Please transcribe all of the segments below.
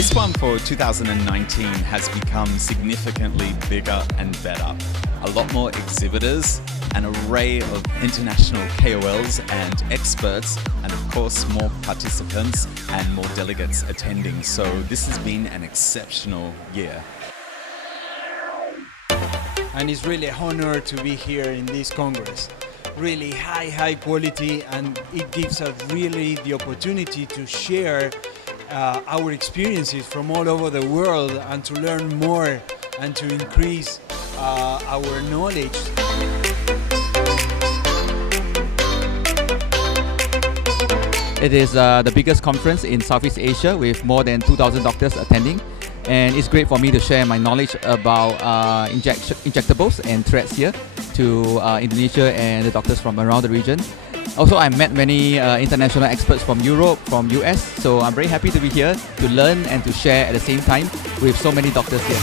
i-SWAM for 2019 has become significantly bigger and better. A lot more exhibitors, an array of international KOLs and experts, and of course more participants and more delegates attending. So this has been an exceptional year. And it's really an honor to be here in this Congress. Really high quality, and it gives us really the opportunity to share our experiences from all over the world and to learn more and to increase our knowledge. It is the biggest conference in Southeast Asia with more than 2,000 doctors attending, and it's great for me to share my knowledge about injectables and threats here to Indonesia and the doctors from around the region. Also, I met many international experts from Europe, from US, so I'm very happy to be here to learn and to share at the same time with so many doctors here.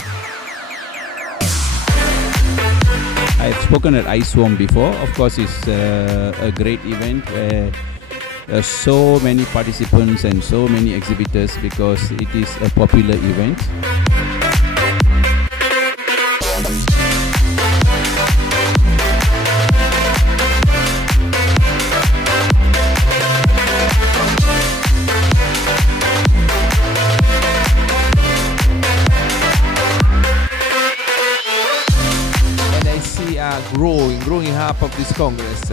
I've spoken at i-SWAM before. Of course, it's a great event where so many participants and so many exhibitors because it is a popular event. Growing up of this Congress.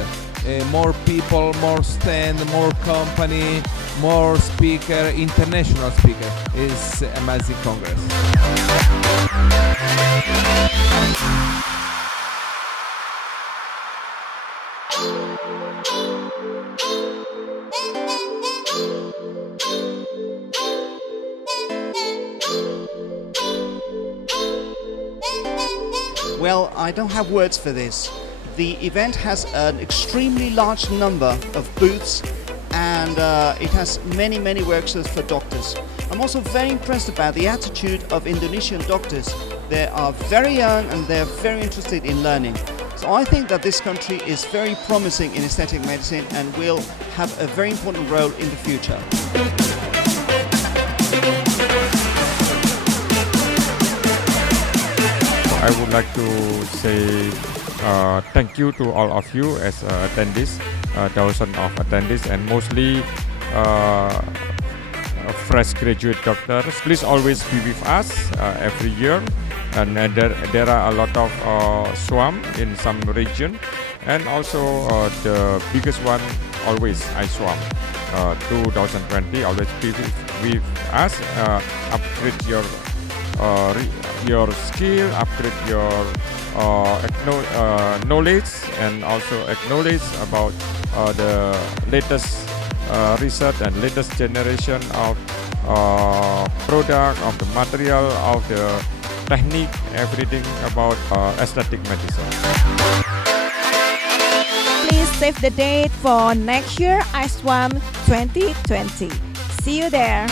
More people, more stand, more company, more speaker, international speaker. It's amazing Congress. Well, I don't have words for this. The event has an extremely large number of booths, and it has many workshops for doctors. I'm also very impressed about the attitude of Indonesian doctors. They are very young and they're very interested in learning. So I think that this country is very promising in aesthetic medicine and will have a very important role in the future. I would like to say thank you to all of you as attendees, thousands of attendees, and mostly fresh graduate doctors. Please always be with us every year, and there are a lot of SWAM in some region, and also the biggest one always i-SWAM 2020. Always be with us, upgrade your skill, upgrade your knowledge, and also acknowledge about the latest research and latest generation of product, of the material, of the technique, everything about aesthetic medicine. Please save the date for next year i-SWAM 2020. See you there.